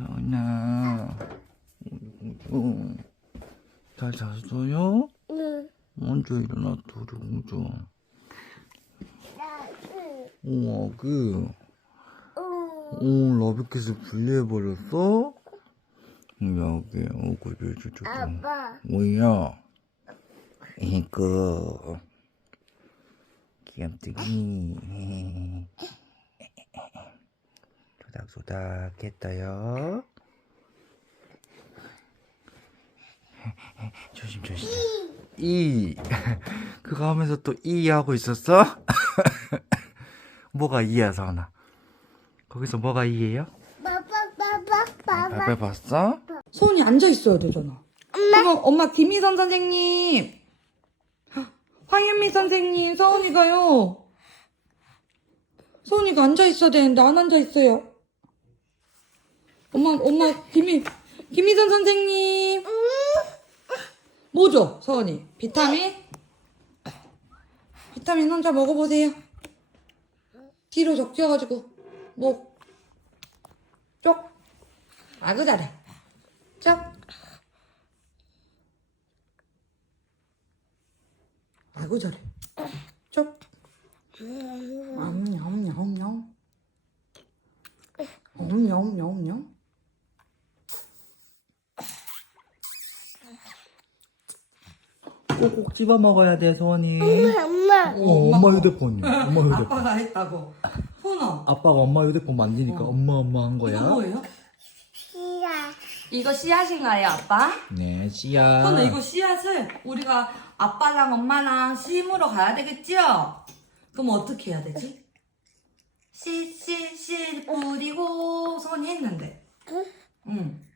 서은아, 공주, 잘 잤어요? 응. 언제 일어났어, 우리 공주? 나, 응. 우와, 그, 응. 오, 러비켓을 분리해버렸어? 여기, 오구리 주주주. 아빠. 뭐야? 이거, 귀염둥이. 소닥소닥 했어요. 조심, 조심. 이. 그거 하면서 또 이 하고 있었어? 뭐가 이야, 사나? 거기서 뭐가 이예요? 빠빠, 빠빠, 빠빠. 앞에 봤어? 소은이 앉아 있어야 되잖아. 엄마, 엄마 김희선 선생님, 황현미 선생님, 서은이가요. 서은이가 앉아 있어야 되는데 안 앉아 있어요. 엄마, 엄마 김희 김희선 선생님. 뭐죠, 서은이? 비타민? 비타민 혼자 먹어보세요. 뒤로 적셔가지고 목 쪽. 아그 잘해. 쪽. 아이고 잘해. 쪽. 냠냠냠냠. 냠냠냠냠. 꼭꼭 집어 먹어야 돼, 소원이. 엄마. 어, 엄마 휴대폰이야. 엄마 휴대폰. 아빠가 했다고. 손아. 아빠가 엄마 휴대폰 만지니까 엄마 엄마 한 거야. 이거 뭐예요? 시야. 이거 씨앗인가요, 아빠? 네, 씨야. 근데 이거 씨앗을 우리가 아빠랑 엄마랑 심으러 가야 되겠지요? 그럼 어떻게 해야 되지? 씨, 씨, 씨 뿌리고 선이 했는데. 응.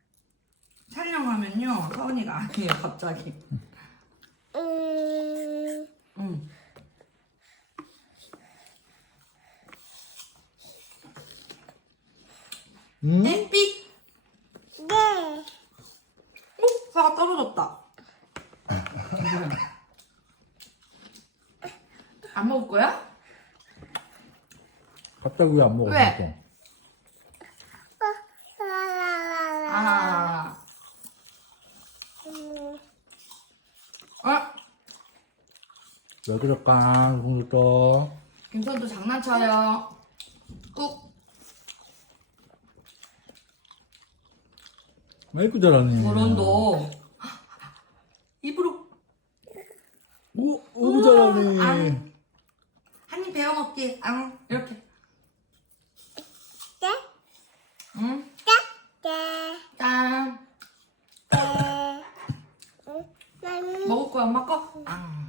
촬영하면요, 서은이가 아니에요, 갑자기. 음. 응. 응? 땡삑! 네. 어? 사과 떨어졌다. 안 먹을 거야? 갑자기 왜 안 먹어? 왜? 아. 음. 어? 왜 그럴까? 공주 또. 김선도 장난쳐요. 꾹. 아이고 잘하네. 저런도. 입으로. 오, 오 잘하네. 앙. 한입 베어 먹기. 앙. 이렇게. 네. 응? 네. 짠. 네. 응. 난. 먹을 거야, 엄마 거? 앙.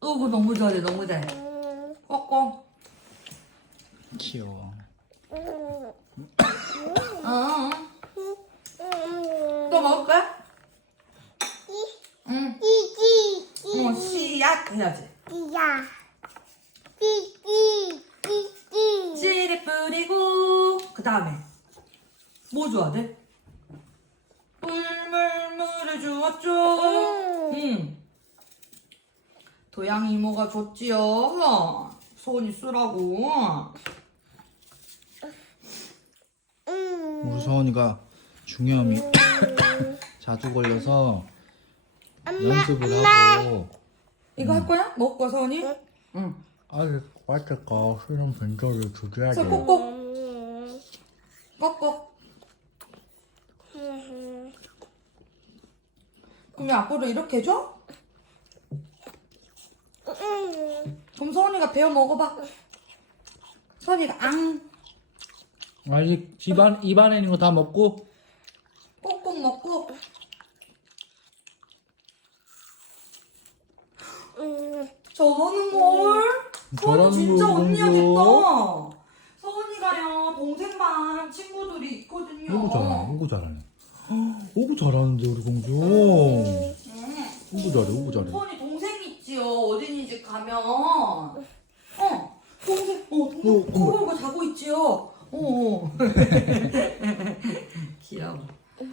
어구, 너무 잘해, 너무 잘해. 음. 꼬꼬. 귀여워. 음. 어. 음. 또 먹을 거야? 이. 응. 이. 이. 어, 씨앗 해야지. 이야. 이. 이. 이. 이. 씨를 뿌리고 그 다음에 뭐 줘야 돼? 물물물을 주었죠. 응. 도양 이모가 줬지요. 소원이 쓰라고. 음. 우리 서원이가 중요함이 자주 걸려서 연습을 하고 이거 할 거야? 먹을 거야, 서원이? 응. 응. 아직 빨대가 수능 줘줘야 자, 돼. 꼭꼭, 음. 꼭꼭. 음. 그럼 앞으로 이렇게 줘? 음. 그럼 서원이가 베어 먹어봐. 서원이가 앙, 아직 집안 입안에 있는 거 다 먹고 꼭꼭 먹고. 저러는 걸? 서원이 저러는 진짜 걸 언니야. 됐다. 서원이가요 동생반 친구들이 있거든요. 오구 잘하네. 오구 잘하네. 오구 잘하는데 우리 공주. 응. 오구 잘해. 오구 잘해. 서원이 동생 있지요. 어린이집 가면. 어. 동생. 어 어, 동생. 어머. 코골고 자고 있지요. 어. 귀여워.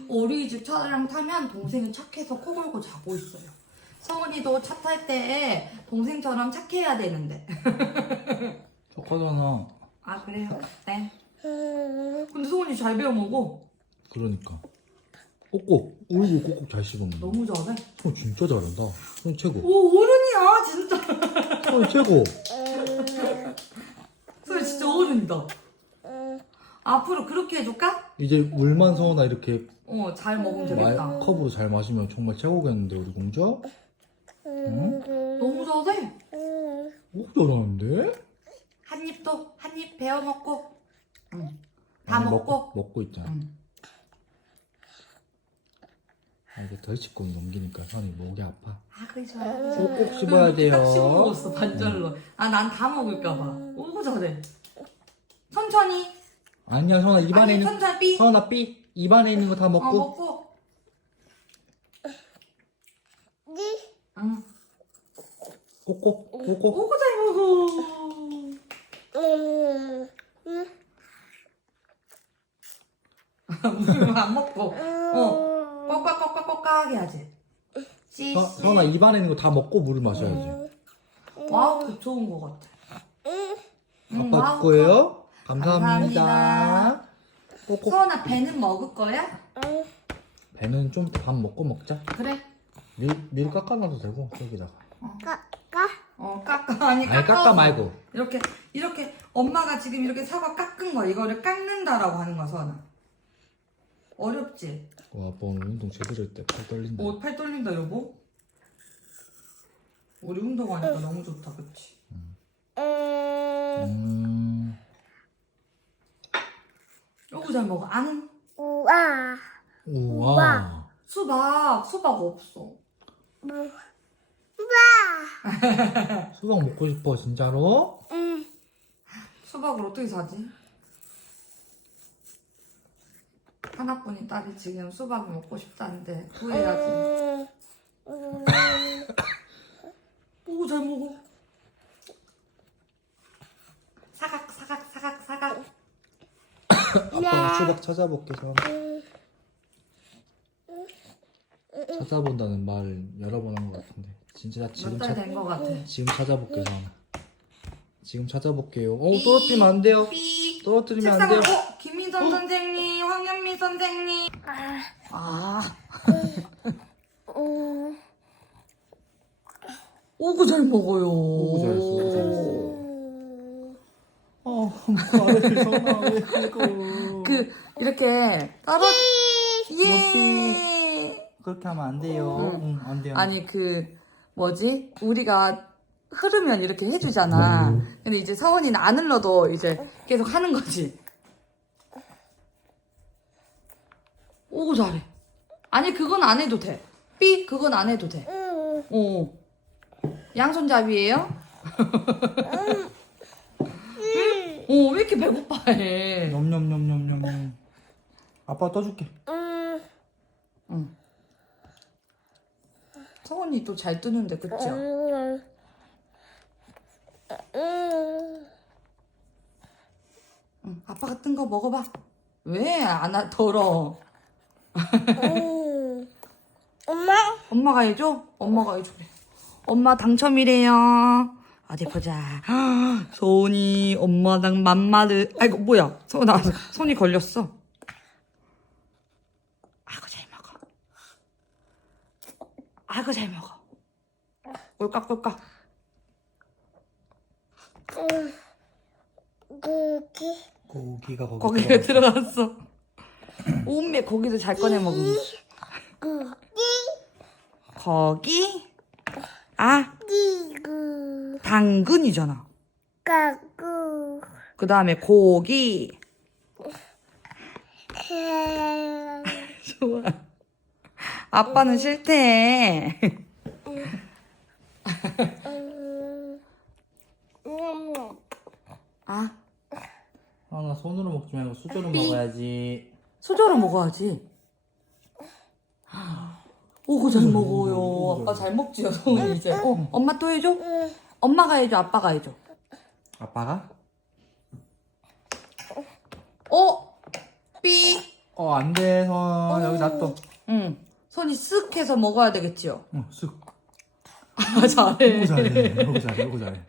어린이집 차량 타면 동생이 착해서 코 골고 자고 있어요. 서원이도 차 탈 때 동생처럼 착해야 되는데. 착하잖아. 아 그래요? 네. 음. 근데 소은이 잘 배워 먹어. 그러니까. 꼭꼭. 어이구, 꼭꼭 잘 씹었네. 너무 잘해. 손 진짜 잘한다. 손 최고. 오 어른이야 진짜. 손 최고. 소은이 진짜 어른이다. 앞으로 그렇게 해줄까? 이제 물만 서나 이렇게 어 잘 먹으면 마, 되겠다. 컵으로 잘 마시면 정말 최고겠는데, 우리 공주? 응? 너무 잘해. 오, 잘하는데? 한 입도 한 입 베어 먹고. 응. 다 아니, 먹고. 먹고, 있잖아. 응. 아, 이게 덜 씹고 넘기니까 손이 목이 아파. 아 그래 좋아. 꼭꼭 씹어야 돼요. 딱 씹어 먹었어 반절로. 아 난 다 먹을까봐. 오고 잘해. 천천히. 아니야, 선아 입안에 아니 있는 천천히 삐. 선아 삐 입안에 있는 거다어 먹고 먹고. 응. 꼭꼭 꼭꼭 오고 잘 먹어. 물안 먹고. 어. 꽉꽉꽉꽉꽉 해야지. 씨. 서, 선아 입안에 있는 거 다 먹고 물을 마셔야지. 와우 그 좋은 거 같아. 응, 아빠 와우, 줄 거예요? 감사합니다. 감사합니다. 서원아 배는 먹을 거야? 배는 좀 밥 먹고 먹자. 그래. 밀, 밀 깎아놔도 되고 여기다가. 어 깎아 아니 아니 깎아. 깎아 말고. 이렇게 이렇게 엄마가 지금 이렇게 사과 깎은 거 이거를 깎는다라고 하는 거야 서원아. 어렵지? 와 아빠 오늘 운동 제대로 했대. 팔 떨린다. 오, 팔 떨린다 여보. 우리 운동하니까 너무 좋다 그치? 음. 여보 잘 먹어. 안 우와. 우와. 수박 수박 없어. 수박 먹고 싶어 진짜로? 응. 수박을 어떻게 사지? 하나뿐인 딸이 지금 수박을 먹고 싶다는데 구해야지. 오, 잘 먹어. 사각, 사각, 사각, 사각. 아빠가 수박 찾아볼게 서 찾아본다는 말을 여러 번 한 것 같은데 진짜 지금 몇 달 찾 된 것 같아. 지금 찾아볼게요 서나. 지금 찾아볼게요. 어 떨어뜨리면 안 돼요. 삐. 떨어뜨리면 안 돼요. 어, 김민선 선생님, 황현미 선생님. 아. 오구 잘 먹어요. 오구 잘했어, 오구 잘했어. 어, 말을 왜 그거? 그, 이렇게 떨어, 예. 그렇게 하면 안 돼요. 응. 응, 안 돼요. 아니 그 뭐지 우리가 흐르면 이렇게 해주잖아 음. 근데 이제 서원이는 안 흘러도 이제 계속 하는 거지 오 잘해 아니 그건 안 해도 돼 삐 그건 안 해도 돼오 양손잡이에요 오 왜 이렇게 배고파해 냠냠냠냠냠. 아빠 떠줄게. 응. 서원이 또 잘 뜨는데 그쵸 응, 아빠가 뜬 거 먹어봐. 왜안 더러? 엄마? 엄마가 해줘? 엄마가 해줘 그래. 엄마 당첨이래요. 어디 보자. 소은이 엄마랑 맘마를. 아이고 뭐야? 소은아 손이 걸렸어. 아이고 잘 먹어. 아이고 잘 먹어. 꼴깍꼴깍. 고기. 고기가 거기 거기에 들어갔어. 들어갔어. 오메 거기도 잘 꺼내 먹은 거기? 아 기구. 당근이잖아. 까구. 그 다음에 고기. 해. 좋아. 아빠는 싫대. 아 아, 나 손으로 먹지 말고 수저로 삐. 먹어야지. 수저로 먹어야지. 오고 잘 먹어요. 아빠 잘 먹지요, 소은이 이제. 어, 엄마 또 해줘? 엄마가 해줘, 아빠가 해줘. 아빠가? 어? 삐. 어, 안 돼, 선. 여기 놔둬. 응. 손이 쓱 해서 먹어야 되겠지요? 어, 쓱. 아, 잘해. 너무 잘해. 너무 잘해. 너무 잘해.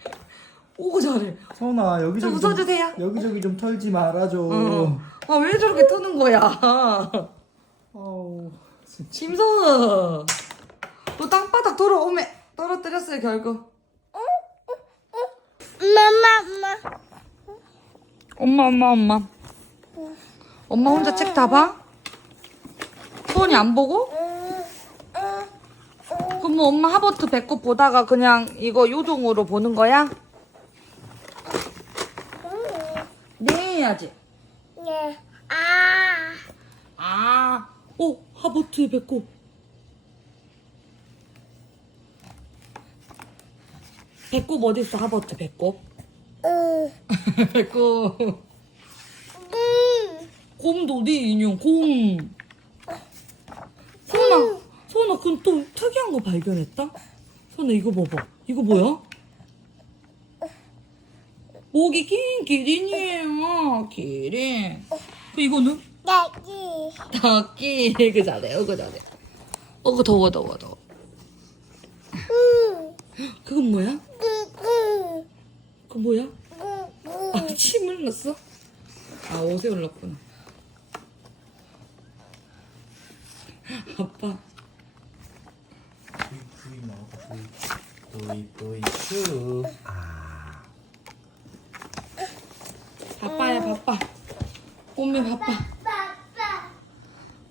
오 잘해. 서원아 여기저기 좀 웃어주세요. 좀, 여기저기 좀 털지 말아줘. 어. 아 왜 저렇게 터는 거야? 어우 진짜. 김서은. 너 땅바닥 돌아오면 떨어뜨렸어요 결국. 엄마 엄마 엄마 엄마 엄마. 엄마 혼자 책 다 봐? 소원이 안 보고? 그럼 뭐 엄마 하버트 배꼽 보다가 그냥 이거 요정으로 보는 거야? 네 해야지. 네. 아 아, 오 하버트 배꼽. 배꼽 어디 있어 하버트 배꼽? 으. 배꼽. 음. 곰도 어디 인형 곰. 소 나 소나 그건 또 특이한 거 발견했다. 소나 이거 봐봐. 이거 뭐야? 목이 긴 기린이에요. 기린. 그 이거는 여기 닭기. 그 잘해. 어, 그 잘해. 어, 그 더워 더워 더워. 음. 그건 뭐야? 끄끄 그 뭐야? 아, 침 흘렀어? 아, 옷에 흘렀구나. 아빠. 부이 부이 슈. 아 바빠야, 바빠. 오메 바빠.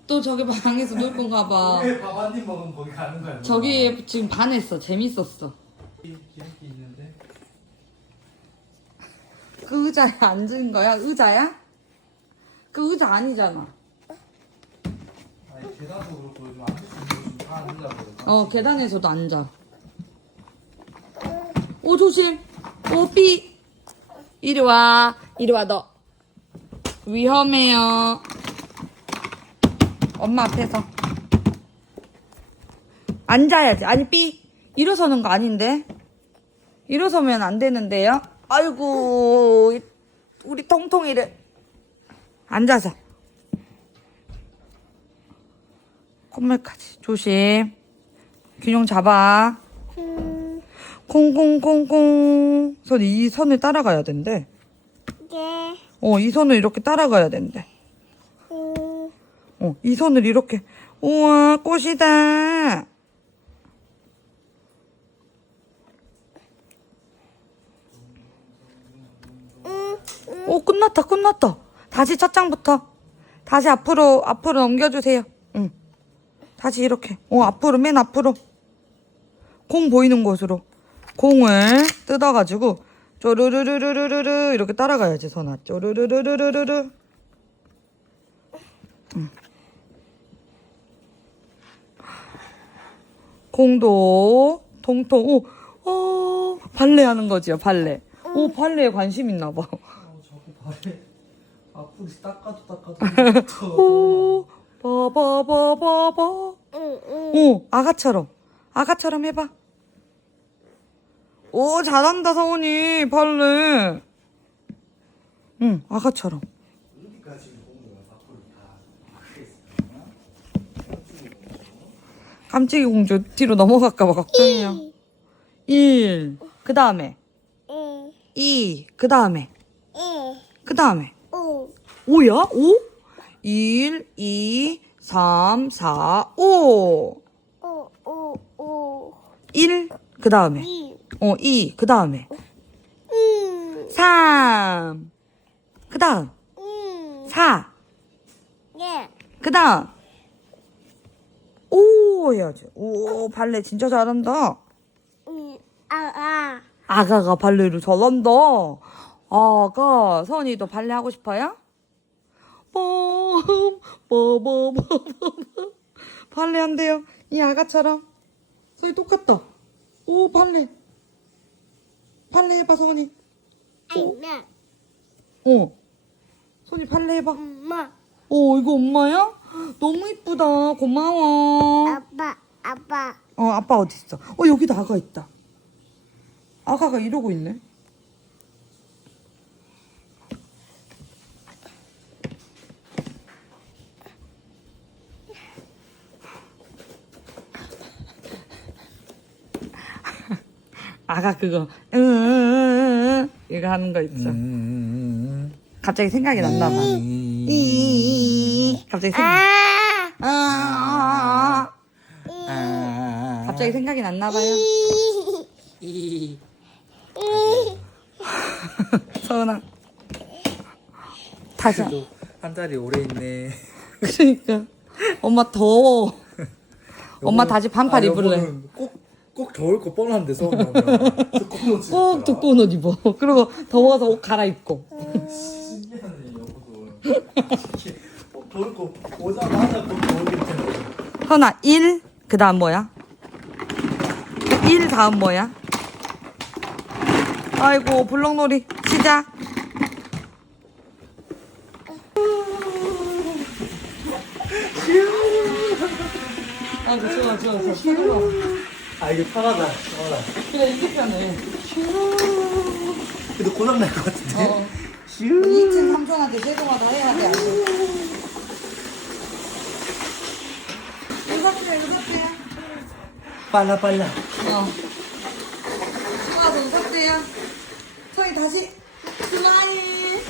또 저기 방에서 놀 건 가 봐. 왜 밥한입 먹으면 거기 가는 거야? 저기 지금 반했어. 재밌었어. 있는데. 그 의자에 앉은 거야? 의자야? 그 의자 아니잖아. 아니 계단도 그렇고 좀 앉을 수 있는 곳다 앉으려고. 어, 계단에서도 앉아. 오, 조심. 오, 삐. 이리 와. 이리 와, 너. 위험해요. 엄마 앞에서. 앉아야지. 아니, 삐. 일어서는 거 아닌데? 일어서면 안 되는데요? 아이고, 이- 우리 통통이를. 앉아서. 콧물까지. 조심. 균형 잡아. 음. 콩콩콩콩. 선, 이 선을 따라가야 된대. 네. 어, 이 선을 이렇게 따라가야 된대. 음. 어, 이 선을 이렇게. 우와, 꽃이다. 오, 끝났다, 끝났다. 다시 첫 장부터. 다시 앞으로, 앞으로 넘겨주세요. 응. 다시 이렇게. 어, 앞으로, 맨 앞으로. 공 보이는 곳으로. 공을 뜯어가지고, 쪼르르르르르르, 이렇게 따라가야지, 선아. 쪼르르르르르르. 공도 통통 오, 어, 발레 하는 거지요 발레 오 발레에 관심 있나 봐어 저거 발에 앞으로 닦아도 닦아도. 오, 봐봐봐봐봐 응, 응. 오 아가처럼 아가처럼 해봐 오 잘한다 서훈이 발레 응다 깜찍이 공주 뒤로 넘어갈까봐 걱정이야 1 그 다음에 응. 2그 다음에 응. 그 다음에 오. 5야? 5? 1, 2, 3, 4, 5. 오. 오. 오. 1, 그 다음에. 이. 어, 2, 그 다음에. 음. 3, 그 다음. 음. 4, 예. 그 다음. 5 해야지. 오, 발레 진짜 잘한다. 음. 아, 아. 아가가 발레를 잘한다. 아가, 선이도 발레 하고 싶어요? 빰, 빠바바바바. 발레 한대요. 이 아가처럼. 소희 똑같다. 오, 발레. 발레 해봐, 선이. 아이나. 어. 손이 발레 해봐. 엄마. 어, 이거 엄마야? 너무 이쁘다. 고마워. 아빠. 아빠. 어, 아빠 어디 있어? 어, 여기도 아가 있다. 아가가 이러고 있네. 아가 그거. 으, 으, 으, 으. 이거 하는 거 있죠. 음, 갑자기 생각이 났나 봐. 갑자기 생각. 아, 아, 아, 갑자기 생각이 났나 봐요. 이. 서은아. 다시. 그래도 한 달이 오래 있네. 그러니까 엄마 더워. 엄마 다시 반팔 아, 입을래. 여보는 더울 거 뻔한데 서운하면 두꺼운 옷 꼭 두꺼운 옷 입어. 그리고 더워서 옷 갈아입고. 신기하네 여보도. 꼭 더울 거 오자마자 꼭 더울겠잖아. 서은아 1, 그 다음 뭐야? 1 다음 뭐야? 아이고 블럭놀이 시작. 아, 좋아, 좋아, 좋아. 아 이게 편하다. 편하다. 그래, 이게 편해. 근데 고장 날것 같은데. 어. 슈. 2층 삼성한테 세동하다 해야 돼. 웃었어요, 웃었어요. 빨라 빨라. 어. 좋아서 웃었어요. 소희 다시 스마일.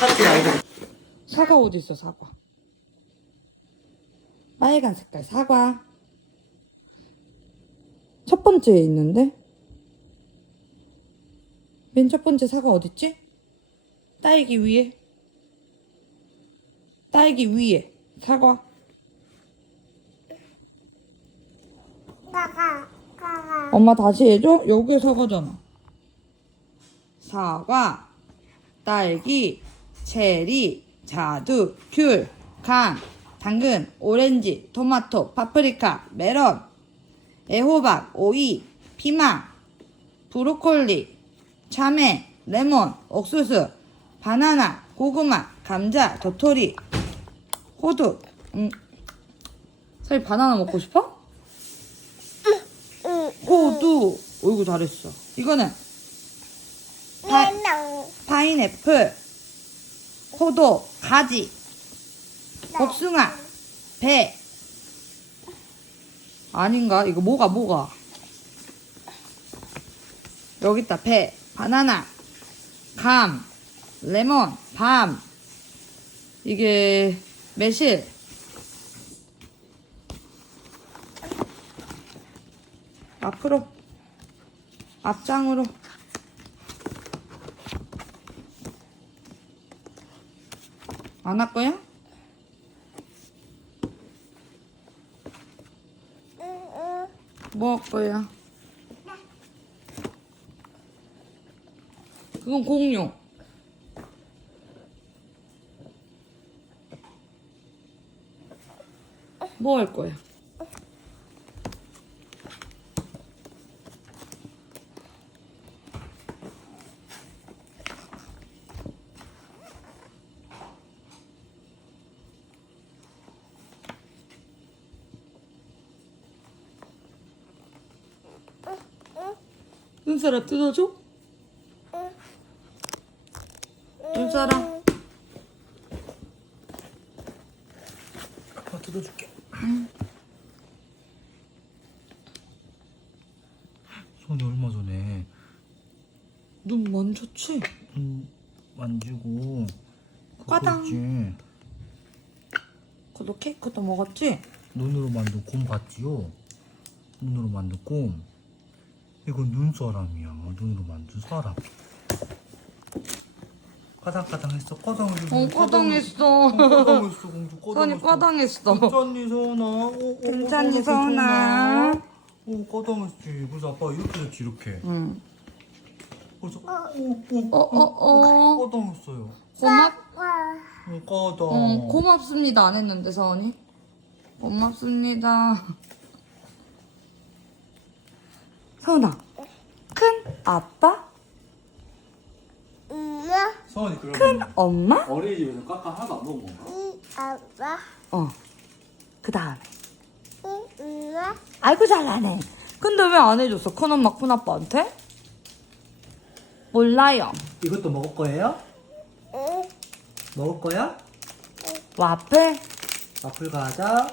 하지 말고. 사과 어디 있어, 사과? 빨간 색깔 사과. 첫 번째에 있는데? 맨 첫 번째 사과 어딨지? 딸기 위에. 딸기 위에. 사과. 가가, 가가. 엄마 다시 해줘? 여기에 사과잖아. 사과, 딸기, 체리, 자두, 귤, 강, 당근, 오렌지, 토마토, 파프리카, 메론, 애호박, 오이, 피망, 브로콜리, 참외, 레몬, 옥수수, 바나나, 고구마, 감자, 도토리, 호두. 음. 사실 바나나 먹고 싶어? 응, 호두. 어이구 잘했어. 이거는 파, 응. 파인애플, 포도, 가지, 복숭아, 배. 아닌가? 이거 뭐가 뭐가? 여기 있다. 배, 바나나, 감, 레몬, 밤. 이게 매실. 앞으로 앞장으로 안 할 거야? 뭐할 거야? 그건 공룡. 뭐 할 거야? 눈사람 뜯어줘? 눈사람 아빠 뜯어줄게. 손이 얼마 전에 눈 만졌지? 음, 만지고 과당. 있지. 그도 케이크도 먹었지? 눈으로 만든 곰 봤지요? 눈으로 만든 곰. 이건 눈사람이야. 눈으로 만든 사람. 까당까당했어. 까당했어. 어, 과당했어. 까당했어. 공주 까당했어. 선이 과당했어. 괜찮니 서은아? 어, 어, 괜찮니, 어, 서은아? 어 까당했지. 그래서 아빠가 이렇게 됐지 이렇게. 응. 그래서 어, 어, 어, 어, 어. 까당했어요. 고맙, 와, 어, 까당. 어, 고맙습니다. 안 했는데, 서원이. 고맙습니다. 서은아, 큰 아빠, 응, 서은이 그러면 엄마, 어린이집에서 까까 하나도 안 먹은 건가? 응, 아빠, 어. 그 다음에. 응, 응, 아이고, 잘하네. 근데 왜 안 해줬어? 큰 엄마, 큰 아빠한테? 몰라요. 이것도 먹을 거예요? 응, 먹을 거야? 와플, 와플 과자.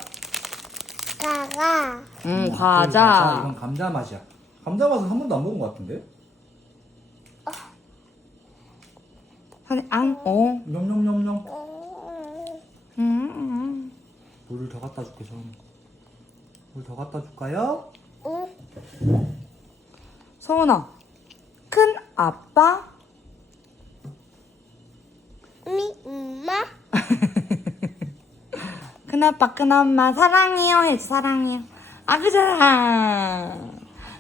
음, 자, 과자. 이건 감자 맛이야. 감자 맛은 한 번도 안 먹은 것 같은데? 선이 앙, 어. 냠냠냠냠. 음, 음, 음. 물을 더 갖다 줄게, 선. 물더 갖다 줄까요? 음, 서훈아, 큰 아빠, 미 엄마 큰 아빠, 큰 엄마, 사랑해요. 해줘, 사랑해요. 아그 잘하.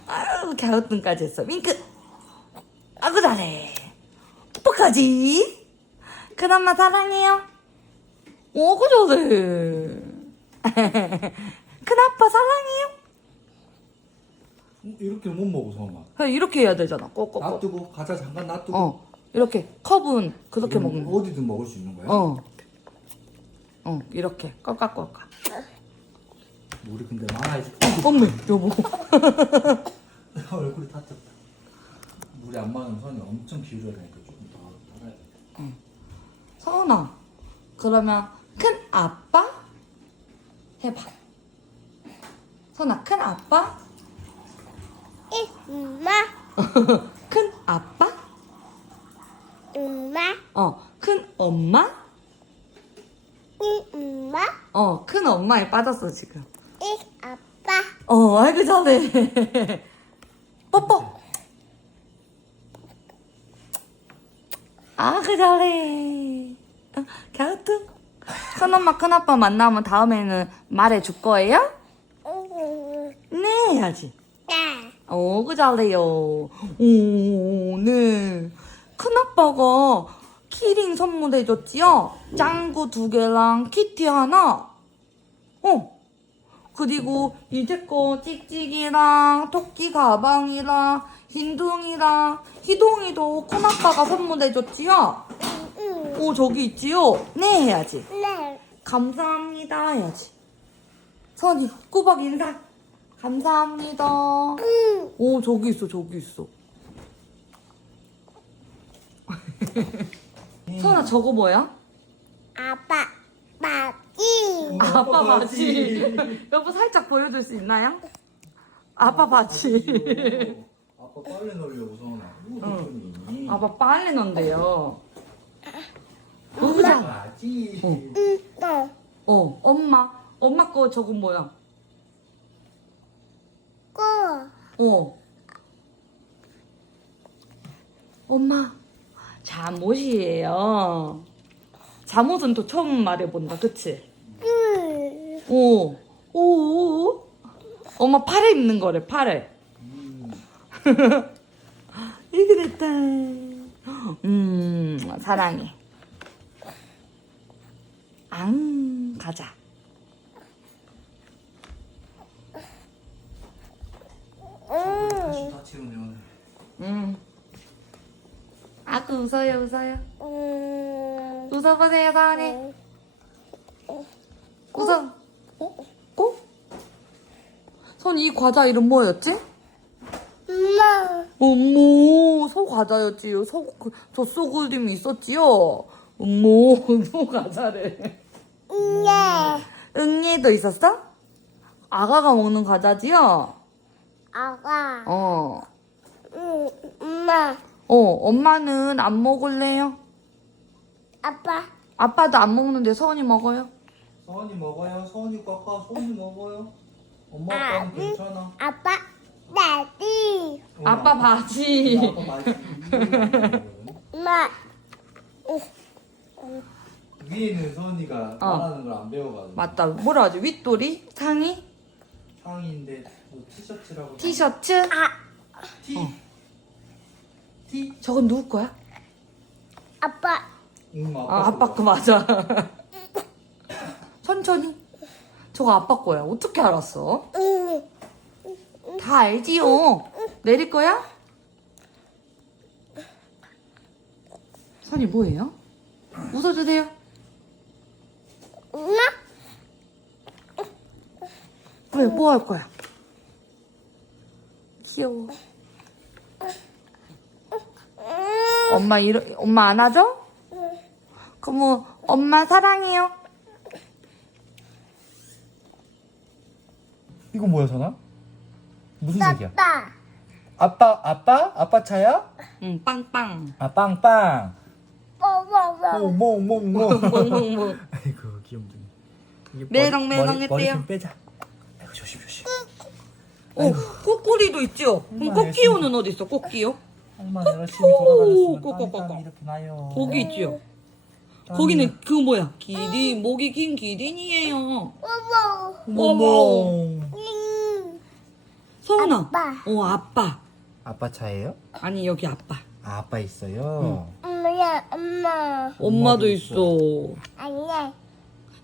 아유, 갸우뚱까지 했어. 윙크. 아그 잘해. 뽀뽀까지. 큰 엄마 사랑해요. 오, 그 잘해. 큰 아빠 사랑해요. 어, 이렇게 못 먹어, 서마. 그냥 이렇게 해야 되잖아. 꼭꼭꼭. 놔두고, 과자 잠깐 놔두고. 어, 이렇게 컵은 그렇게 먹는 거. 어디든 먹을 수 있는 거야? 어. 어, 이렇게 꼴깍꼴깍. 물이 근데 많아야지. 엄매, 여보. 얼굴이 다쳤다. 물이 안 많은 선이 엄청 기울여야 되니까 조금 더 달아야 돼. 서은아, 그러면 큰 아빠 해봐. 서은아, 큰 아빠, 이 엄마 큰 아빠, 엄마 어, 큰 엄마, 이 엄마 어, 큰 엄마에 빠졌어 지금. 이 아빠 어, 아이고 잘해. 뽀뽀. 아 그 잘해. 어, 갸우뚱. 큰 엄마, 큰 아빠 만나면 다음에는 말해줄 거예요? 음, 네 해야지. 네. 어, 그 잘해요. 오, 네. 큰아빠가 키링 선물해줬지요? 짱구 두 개랑 키티 하나. 어. 그리고 이제 거 찍찍이랑 토끼 가방이랑 흰둥이랑 희동이도 큰아빠가 선물해줬지요? 음, 오, 저기 있지요? 네 해야지. 네. 감사합니다 해야지. 선이 꾸벅 인사. 감사합니다. 음, 오 저기 있어 저기 있어 서은아 저거 뭐야? 아빠 바지 아빠 바지 여보 살짝 보여줄 수 있나요? 아빠 바지 아빠 빨래 넣으려고 서원아. 응. 아빠 빨래 넣는데요 아빠 바지. 음, 네. 어 엄마 엄마 거 저거 뭐야? 고어 엄마 잠옷이에요 잠옷은 또 처음 말해본다 그치? 음, 오, 오, 오. 엄마 팔에 입는 거래, 팔에. 음. 이렇게 됐다. 음, 사랑해. 앙, 가자. 다시 다 채우면. 음. 아그 웃어요, 웃어요. 음, 웃어보세요, 사원이. 웃어. 어? 선, 이 과자 이름 뭐였지? 엄마 어머, 소 과자였지요. 소, 그, 저 소그림이 있었지요. 어머, 소 과자래. 네. 응애도 있었어? 아가가 먹는 과자지요? 아가 어. 음, 엄마 어, 엄마는 안 먹을래요? 아빠 아빠도 안 먹는데 서원이 먹어요? 서원이 먹어요. 서원이 꽉꽉 소원이 먹어요. 엄마 아, 아빠는 응. 괜찮아. 아빠 나디 어, 아빠 바지. 아빠 바지. 엄마 위에는 서원이가 어. 말하는 걸 안 배워가지고. 맞다. 뭐라 하지? 윗돌이? 상의? 상의인데 뭐 티셔츠라고. 티셔츠? 아 티. 어. 티. 저건 누구 거야? 아빠 응, 아, 아빠 거 맞아. 천천히. 저거 아빠 거야. 어떻게 알았어? 음, 다 알지요. 내릴 거야? 선이 뭐예요? 웃어주세요. 엄마 왜? 뭐 할 거야? 귀여워. 엄마 이러, 엄마 안아줘? 그럼 뭐 엄마 사랑해요. 이거 뭐야 선아? 무슨 색이야? 아빠. 아빠 아빠 아빠 차야? 응, 빵빵. 아 빵빵. 뽀뽀뽀. 몽몽몽몽. 멍멍멍. 아이고 귀염둥이. 이게 매렁매렁했대요. 머리, 머리 좀 빼자. 아이고 조심 조심. 어, 꼬꼬리도 있죠? 그럼 엄마, 꼬끼요는 어디 있어? 꼬끼요? 얼마나 열심히 돌아다녔으면 꼬꼬 꼬꼬. 땀이 땀이 이렇게 나요. 거기 있지요? 거기는 그 뭐야? 기린, 목이 긴 기린이에요. 뽀뽀. 어머. 응. 서은아. 아빠. 어, 아빠. 아빠 차예요? 아니, 여기 아빠. 아, 아빠 있어요. 엄마야, 엄마. 엄마도 엄마도 있어. 아니야.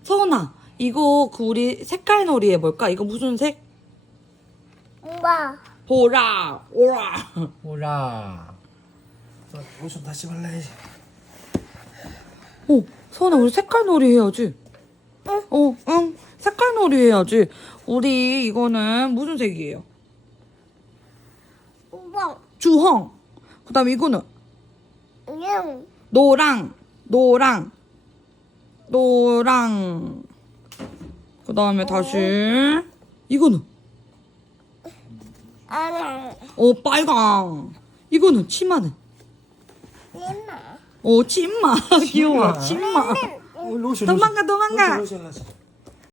서은아, 이거 그 우리 색깔 놀이 해볼까? 이거 무슨 색? 엄마. 보라, 오라. 오라. 옷좀 다시 발라야지. 어, 서은아, 우리 색깔 놀이 해야지. 어, 응. 색깔 놀이 해야지. 우리 이거는 무슨 색이에요? 엄마. 주황. 그 다음에 이거는 응. 노랑, 노랑, 노랑. 그 다음에 다시 이거는 아나. 어 빨강. 이거는 치마는 엄마. 어 치마 귀여워. 어, 로션. 도망가 도망가. 로션, 로션, 로션.